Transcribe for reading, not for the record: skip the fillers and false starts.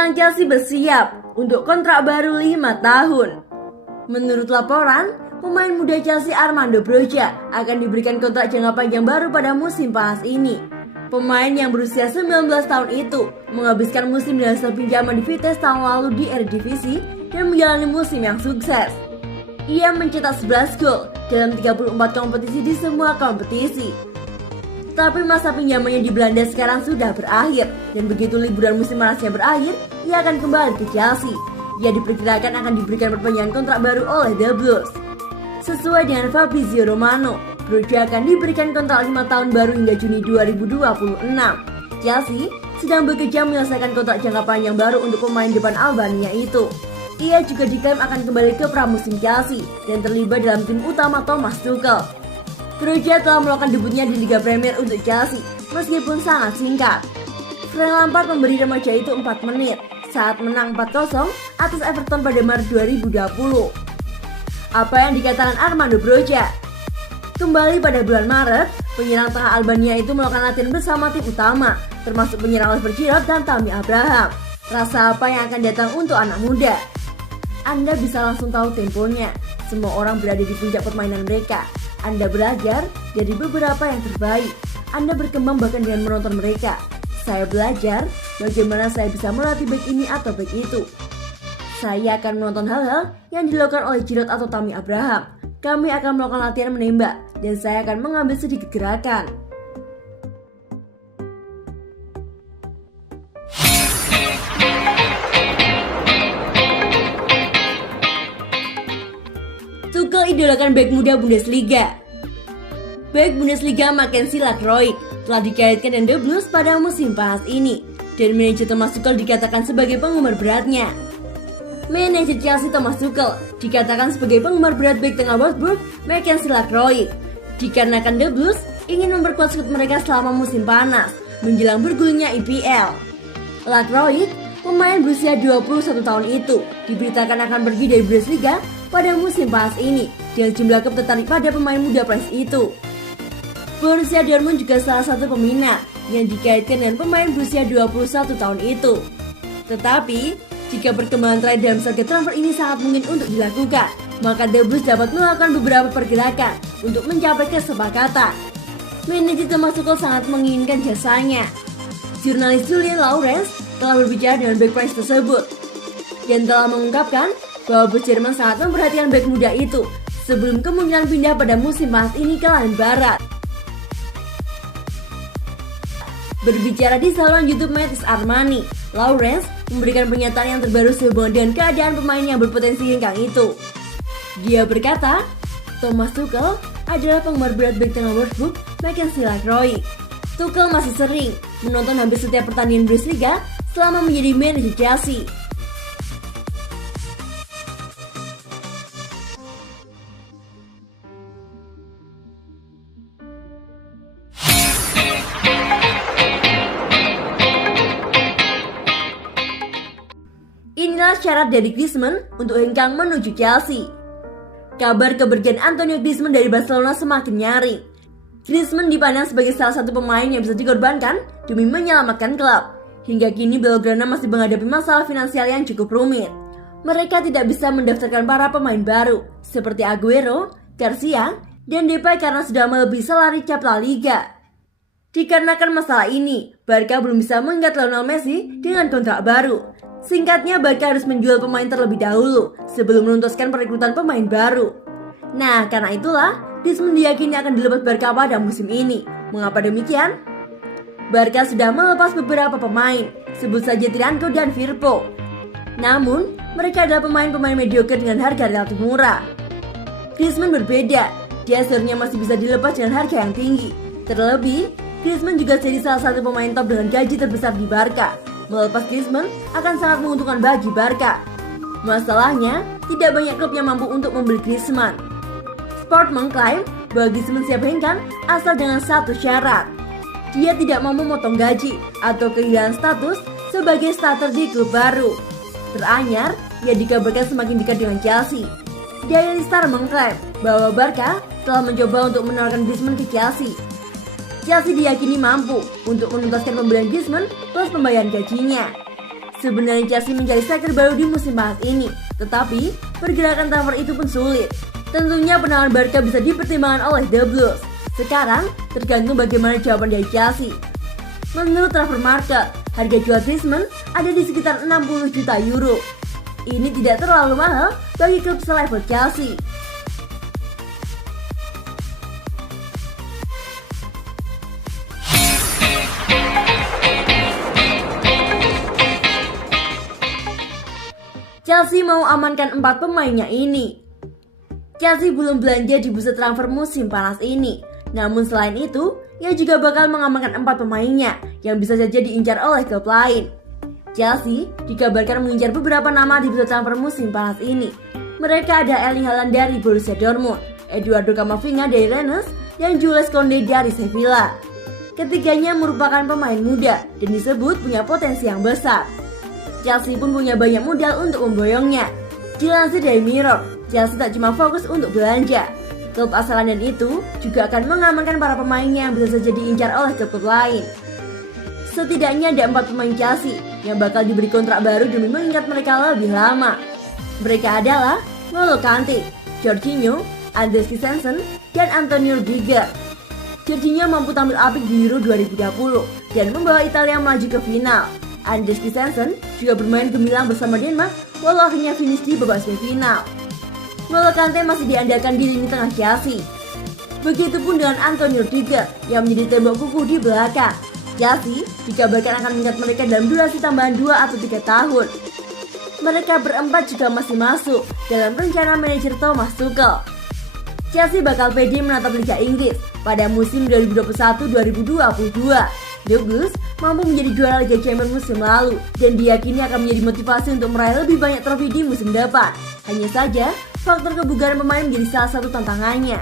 Bintang Chelsea bersiap untuk kontrak baru 5 tahun. Menurut laporan, pemain muda Chelsea Armando Broja akan diberikan kontrak jangka panjang baru pada musim panas ini. Pemain yang berusia 19 tahun itu menghabiskan musim di hasil pinjaman di Vitesse tahun lalu di Eredivisie dan menjalani musim yang sukses. Ia mencetak 11 gol dalam 34 kompetisi di semua kompetisi. Tapi masa pinjamannya di Belanda sekarang sudah berakhir, dan begitu liburan musim panasnya berakhir, ia akan kembali ke Chelsea. Ia diperkirakan akan diberikan perpanjangan kontrak baru oleh The Blues. Sesuai dengan Fabrizio Romano, Broja akan diberikan kontrak 5 tahun baru hingga Juni 2026. Chelsea sedang bekerja menyelesaikan kontrak jangka panjang baru untuk pemain depan Albania itu. Ia juga diklaim akan kembali ke pramusim Chelsea dan terlibat dalam tim utama Thomas Tuchel. Broja telah melakukan debutnya di Liga Premier untuk Chelsea meskipun sangat singkat. Frank Lampard memberi remaja itu 4 menit saat menang 4-0 atas Everton pada Maret 2020. Apa yang dikatakan Armando Broja? Kembali pada bulan Maret, penyerang tengah Albania itu melakukan latihan bersama tim utama, termasuk penyerang Oliver Giroud dan Tammy Abraham. Rasa apa yang akan datang untuk anak muda? Anda bisa langsung tahu temponya. Semua orang berada di puncak permainan mereka. Anda belajar dari beberapa yang terbaik. Anda berkembang bahkan dengan menonton mereka. Saya belajar bagaimana saya bisa melatih back ini atau back itu. Saya akan menonton hal-hal yang dilakukan oleh Giroud atau Tammy Abraham. Kami akan melakukan latihan menembak dan saya akan mengambil sedikit gerakan. Tuchel idolakan bek muda Bundesliga. Bek Bundesliga Mackenzie Lacroix telah dikaitkan dengan The Blues pada musim panas ini, dan manajer Thomas Tuchel dikatakan sebagai penggemar beratnya. Manajer Chelsea Thomas Tuchel dikatakan sebagai penggemar berat bek tengah Wolfsburg Mackenzie Lacroix, dikarenakan The Blues ingin memperkuat skuad mereka selama musim panas menjelang bergulirnya IPL. Lacroix, pemain berusia 21 tahun itu, diberitakan akan pergi dari Bundesliga pada musim panas ini dengan jumlah klub tertarik pada pemain muda Prancis itu. Borussia Dortmund juga salah satu peminat yang dikaitkan dengan pemain berusia 21 tahun itu. Tetapi, jika perkembangan terakhir dalam strategi transfer ini sangat mungkin untuk dilakukan, maka The Blues dapat melakukan beberapa pergerakan untuk mencapai kesepakatan. Manajer Thomas Tuchel sangat menginginkan jasanya. Jurnalis Julian Lawrence telah berbicara dengan bek Prancis tersebut dan telah mengungkapkan bahwa bos Jerman sangat memperhatikan bek muda itu sebelum kemungkinan pindah pada musim panas ini ke lain barat. Berbicara di saluran YouTube Mattis Armani, Lawrence memberikan pernyataan yang terbaru sehubungan dengan keadaan pemain yang berpotensi hengkang itu. Dia berkata, Thomas Tuchel adalah penggemar berat bek tengah Wolfsburg Mackenzie Lacroix. Tuchel masih sering menonton hampir setiap pertandingan Bundesliga selama menjadi manajer Chelsea. Inilah syarat dari Griezmann untuk hengkang menuju Chelsea. Kabar kepergian Antonio Griezmann dari Barcelona semakin nyaring. Griezmann dipandang sebagai salah satu pemain yang bisa dikorbankan demi menyelamatkan klub. Hingga kini Blaugrana masih menghadapi masalah finansial yang cukup rumit. Mereka tidak bisa mendaftarkan para pemain baru seperti Aguero, Garcia, dan Depay karena sudah melebihi salary cap La Liga. Dikarenakan masalah ini, Barca belum bisa mengikat Lionel Messi dengan kontrak baru. Singkatnya, Barca harus menjual pemain terlebih dahulu sebelum menuntaskan perekrutan pemain baru. Nah, karena itulah Griezmann diyakini akan dilepas Barca pada musim ini. Mengapa demikian? Barca sudah melepas beberapa pemain, sebut saja Trianco dan Firpo. Namun, mereka adalah pemain-pemain mediocre dengan harga relatif murah. Griezmann berbeda, dia seharusnya masih bisa dilepas dengan harga yang tinggi. Terlebih, Griezmann juga jadi salah satu pemain top dengan gaji terbesar di Barca. Melepas Griezmann akan sangat menguntungkan bagi Barca. Masalahnya, tidak banyak klub yang mampu untuk membeli Griezmann. Sport mengklaim bahwa Griezmann siap hengkang asal dengan satu syarat. Dia tidak mau memotong gaji atau kehilangan status sebagai starter di klub baru. Teranyar, ia dikabarkan semakin dekat dengan Chelsea. Daily Star mengklaim bahwa Barca telah mencoba untuk menawarkan Griezmann ke Chelsea. Chelsea diyakini mampu untuk menuntaskan pembelian Griezmann plus pembayaran gajinya. Sebenarnya Chelsea mencari striker baru di musim panas ini, tetapi pergerakan transfer itu pun sulit. Tentunya penawaran Barca bisa dipertimbangkan oleh The Blues. Sekarang tergantung bagaimana jawaban dari Chelsea. Menurut transfer market, harga jual Griezmann ada di sekitar 60 juta euro. Ini tidak terlalu mahal bagi klub selevel Chelsea. Chelsea mau amankan 4 pemainnya ini. Chelsea belum belanja di bursa transfer musim panas ini. Namun selain itu, ia juga bakal mengamankan 4 pemainnya yang bisa saja diincar oleh klub lain. Chelsea dikabarkan mengincar beberapa nama di bursa transfer musim panas ini. Mereka ada Erling Haaland dari Borussia Dortmund, Eduardo Camavinga dari Rennes, dan Jules Koundé dari Sevilla. Ketiganya merupakan pemain muda dan disebut punya potensi yang besar. Chelsea pun punya banyak modal untuk memboyongnya. Dilansir dari Mirror, Chelsea tak cuma fokus untuk belanja. Klub asal London itu juga akan mengamankan para pemainnya yang bisa saja diincar oleh klub lain. Setidaknya ada 4 pemain Chelsea yang bakal diberi kontrak baru demi mengingat mereka lebih lama. Mereka adalah N'Golo Kante, Jorginho, Andreas Christensen, dan Antonio Rudiger. Jorginho mampu tampil apik di Euro 2020 dan membawa Italia melaju ke final. Andreas Christensen juga bermain gemilang bersama Denmark walau akhirnya finish di babak semifinal. N'Golo Kante masih diandalkan di lini tengah Chelsea. Begitupun dengan Antonio Rudiger yang menjadi tembok kukuh di belakang. Chelsea dikabarkan akan mengingat mereka dalam durasi tambahan 2 atau 3 tahun. Mereka berempat juga masih masuk dalam rencana manajer Thomas Tuchel. Chelsea bakal pede menatap Liga Inggris pada musim 2021-2022. The Blues mampu menjadi juara Liga Champions musim lalu dan diyakini akan menjadi motivasi untuk meraih lebih banyak trofi di musim depan. Hanya saja, faktor kebugaran pemain menjadi salah satu tantangannya.